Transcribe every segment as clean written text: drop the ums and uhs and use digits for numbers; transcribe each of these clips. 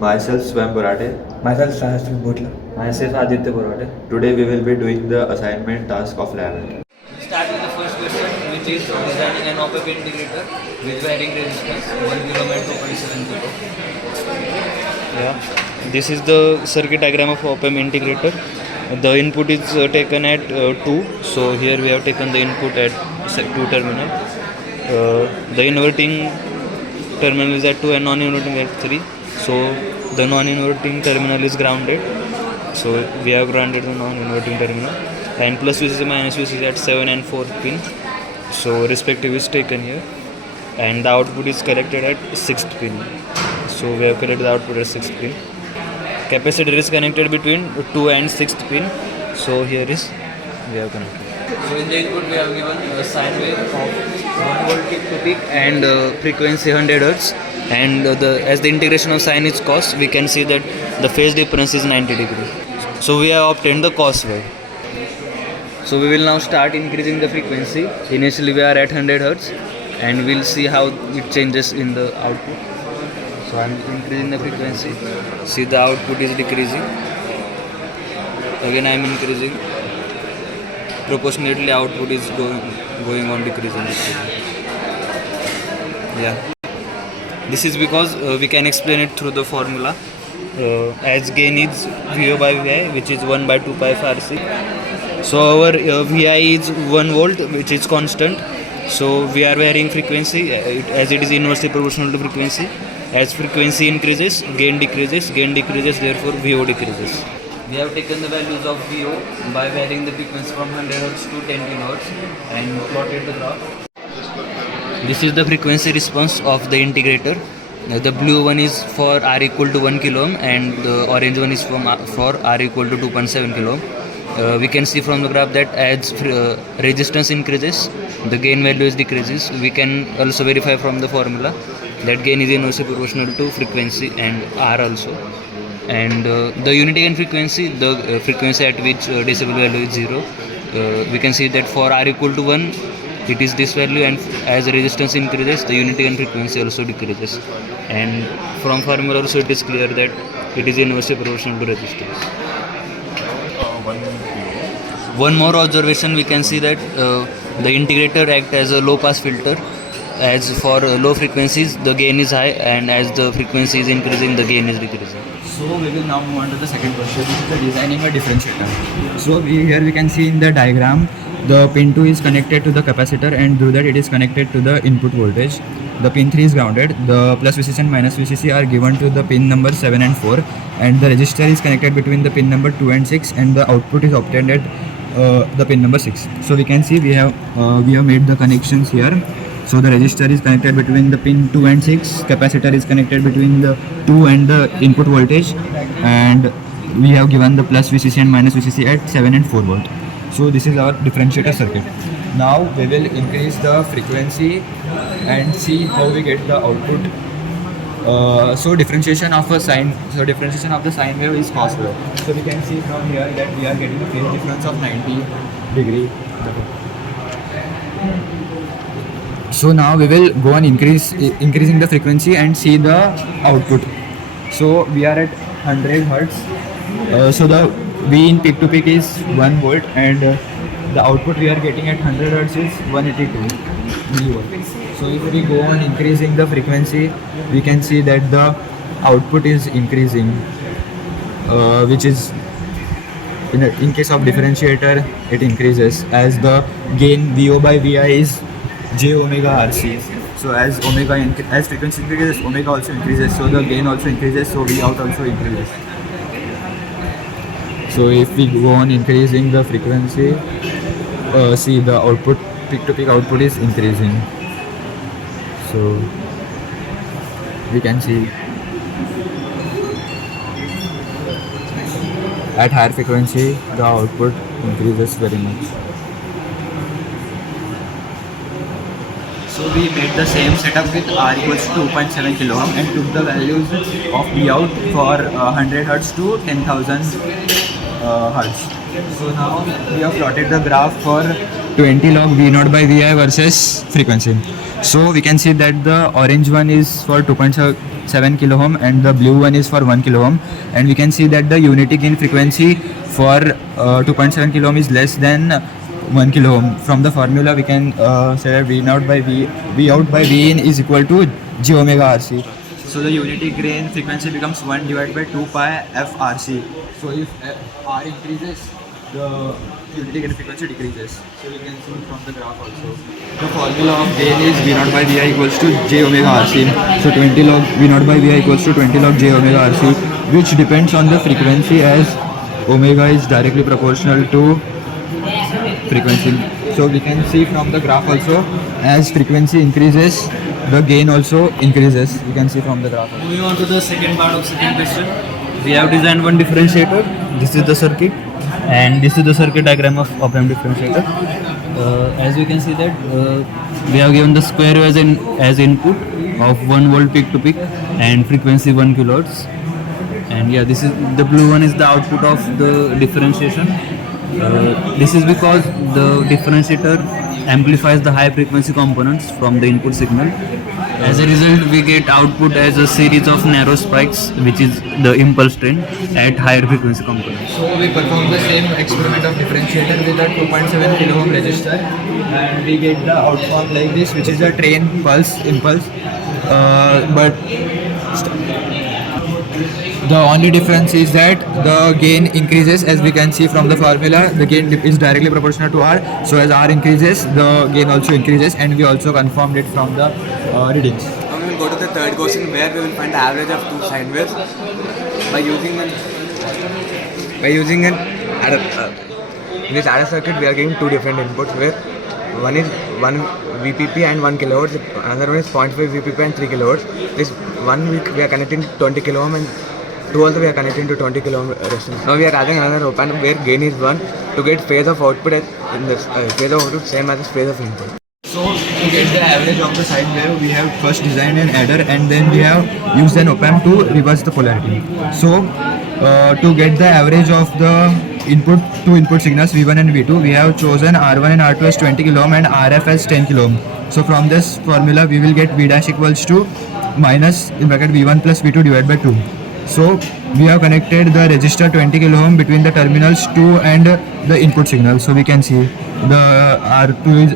Myself Swam Borate. Myself Sahasri Bhutla. Myself Aditya Borate. Today we will be doing the assignment task of lab. We start with the first question, which is designing an op-amp integrator with varying resistance 1 kilo and 2.7 kilo. Yeah, this is the circuit diagram of op-amp integrator. The input is taken at 2, so here we have taken the input at 2 terminal. The inverting terminal is at 2 and non-inverting at 3, so the non-inverting terminal is grounded, so we have grounded the non-inverting terminal, and plus VCC minus VCC at 7 and 4 pin, so respective is taken here, and the output is collected at 6th pin, so we have collected the output at 6th pin. Capacitor is connected between 2 and 6th pin, so here is we have connected. So in the input we have given a sine wave of 1 volt peak to peak And frequency 100 Hz, and as the integration of sine is cos, we can see that the phase difference is 90 degree. So we have obtained the cos wave. So we will now start increasing the frequency. Initially we are at 100 Hz, and we'll see how it changes in the output. So I am increasing the frequency. See, the output is decreasing. Again I am increasing. Proportionately output is going on decreasing. Yeah. This is because we can explain it through the formula. As gain is VO by VI, which is 1 by 2 pi RC. So our VI is 1 volt, which is constant. So we are varying frequency as it is inversely proportional to frequency. As frequency increases, gain decreases, therefore VO decreases. We have taken the values of VO by varying the frequency from 100 Hz to 10 kHz and plotted the graph. This is the frequency response of the integrator. The blue one is for R equal to 1 kilo ohm, and the orange one is for R equal to 2.7 kilo ohm. We can see from the graph that as resistance increases, the gain value decreases. We can also verify from the formula that gain is inversely proportional to frequency and R also. And the unity gain frequency, the frequency at which decibel value is 0, we can see that for R equal to 1, it is this value, and as resistance increases, the unity gain frequency also decreases. And from formula also it is clear that it is inversely proportional to resistance. One more observation, we can see that the integrator acts as a low pass filter. As for low frequencies, the gain is high, and as the frequency is increasing, the gain is decreasing. So we will now move on to the second question, which is the designing a differentiator. So here we can see in the diagram, the pin 2 is connected to the capacitor, and through that it is connected to the input voltage. The pin 3 is grounded. The plus VCC and minus VCC are given to the pin number 7 and 4, and the resistor is connected between the pin number 2 and 6, and the output is obtained at the pin number 6. So we can see we have made the connections here. So the resistor is connected between the pin 2 and 6, capacitor is connected between the 2 and the input voltage, and we have given the plus VCC and minus VCC at 7 and 4 volt. So this is our differentiator circuit. Now we will increase the frequency and see how we get the output. So differentiation of the sine wave is cos wave. So we can see from here that we are getting a phase difference of 90 degree. So now we will go on increasing the frequency and see the output. So we are at 100 Hertz. So the V in peak to peak is 1 volt, and the output we are getting at 100 Hertz is 182 millivolt. So if we go on increasing the frequency, we can see that the output is increasing, which is in case of differentiator it increases as the gain VO by VI is j omega RC. So as frequency increases, omega also increases, so the gain also increases, so V out also increases. So if we go on increasing the frequency, see the output, peak to peak output is increasing. So we can see at higher frequency the output increases very much. So we made the same setup with R equals to 2.7 kilo ohm and took the values of V out for 100 Hz to 10,000 Hz. So now we have plotted the graph for 20 log V naught by Vi versus frequency. So we can see that the orange one is for 2.7 kilo ohm and the blue one is for 1 kilo ohm, and we can see that the unity gain frequency for 2.7 kilo ohm is less than 1 kilo ohm. From the formula we can say that V naught by V out by V in is equal to J omega RC. So the unity gain frequency becomes 1 divided by 2 pi FRC. So if R increases, the unity gain frequency decreases. So you can see from the graph also. The formula of gain is V naught by Vi equals to J omega RC. So 20 log V naught by Vi equals to 20 log J omega RC, which depends on the frequency, as omega is directly proportional to frequency. So we can see from the graph also, as frequency increases, the gain also increases. You can see from the graph. Moving on to the second part of second question, we have designed one differentiator. This is the circuit, and this is the circuit diagram of op-amp differentiator. As we can see that we have given the square wave as input of 1 volt peak to peak and frequency 1 kilohertz. And yeah, this is the blue one is the output of the differentiation. This is because the differentiator amplifies the high frequency components from the input signal. As a result, we get output as a series of narrow spikes, which is the impulse train at higher frequency components. So we perform the same experiment of differentiator with a 2.7 kilo ohm resistor, and we get the outcome like this, which is a train impulse. But the only difference is that the gain increases, as we can see from the formula. The gain is directly proportional to R. So as R increases, the gain also increases, and we also confirmed it from the readings. Now we will go to the third question, where we will find the average of two sine waves by using an adder. In this adder circuit, we are giving two different inputs, where one is 1 VPP and 1 kilohertz, another one is 0.5 VPP and 3 kilohertz. This one we are connecting 20 kilo ohm, and two also we are connecting to 20 kilo ohm resistance. Now we are adding another op-amp where gain is 1 to get phase of output in this phase of output same as phase of input. So to get the average of the sine wave, we have first designed an adder, and then we have used an op-amp to reverse the polarity. So to get the average of the two input signals V1 and V2, we have chosen R1 and R2 as 20 kilo ohm and RF as 10 kilo ohm. So from this formula, we will get V dash equals to minus in bracket V1 plus V2 divided by 2. So we have connected the resistor 20 kilo ohm between the terminals 2 and the input signal. So we can see the R2 is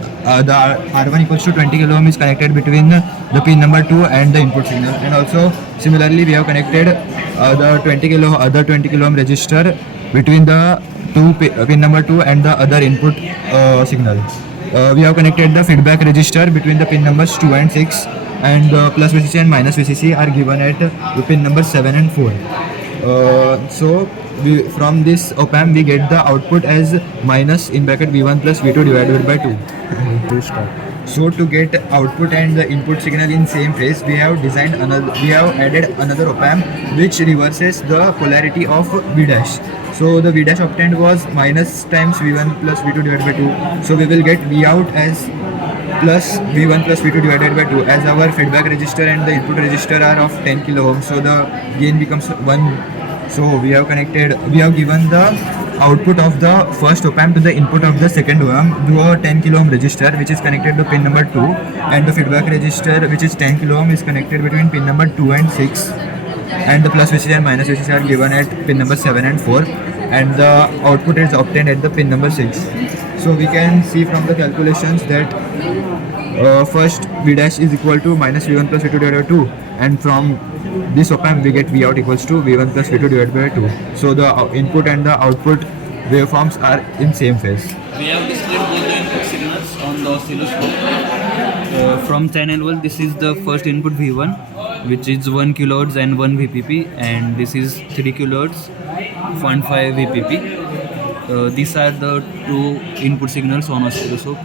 the R1 equals to 20 kilo ohm is connected between the pin number 2 and the input signal, and also similarly we have connected the 20 kilo ohm resistor between the pin number 2 and the other input signal. We have connected the feedback resistor between the pin numbers 2 and 6, and plus VCC and minus VCC are given at the pin number 7 and 4. So from this op-amp we get the output as minus in bracket V1 plus V2 divided by 2. So to get output and the input signal in same phase, we have added another op-amp which reverses the polarity of V dash. So the V dash obtained was minus times V1 plus V2 divided by 2. So we will get V out as plus V1 plus V2 divided by 2, as our feedback resistor and the input resistor are of 10 kilo ohm. So the gain becomes 1. So we have given the output of the first op-amp to the input of the second op-amp through a 10 kilo ohm resistor, which is connected to pin number 2, and the feedback resistor, which is 10 kilo ohm, is connected between pin number 2 and 6, and the plus VCC and minus VCC are given at pin number 7 and 4, and the output is obtained at the pin number 6. So we can see from the calculations that first V dash is equal to minus V1 plus V2 divided by 2, and from this op-amp we get V out equals to V1 plus V2 divided by 2. So the input and the output waveforms are in same phase. We have displayed both the input signals on the oscilloscope. From channel 1, this is the first input V1, which is 1 kHz and 1 VPP, and this is 3 kHz, 0.5 VPP. These are the two input signals on oscilloscope,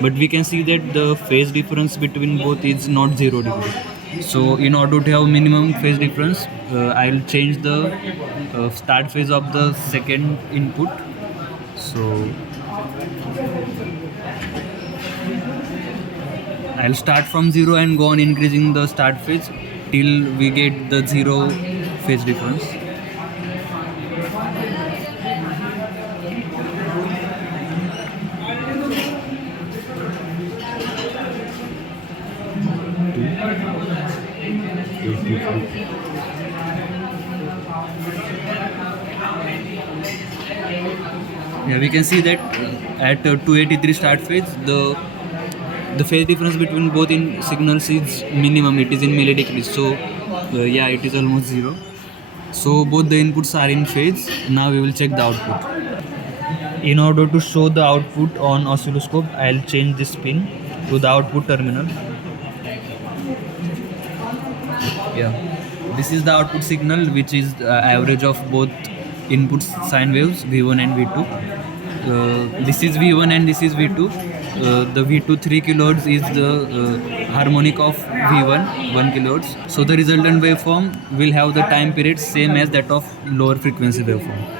but we can see that the phase difference between both is not 0 degree. So in order to have minimum phase difference, I'll change the start phase of the second input. So I'll start from 0 and go on increasing the start phase till we get the 0 phase difference. Yeah, we can see that at 283 start phase, the phase difference between both in signals is minimum. It is in milledecrease. So yeah, it is almost zero. So both the inputs are in phase. Now we will check the output. In order to show the output on oscilloscope, I'll change this pin to the output terminal. Yeah, this is the output signal, which is the average of both input sine waves V1 and V2. This is V1 and this is V2. The V2 3 kilohertz is the harmonic of V1 1 kilohertz. So the resultant waveform will have the time period same as that of lower frequency waveform.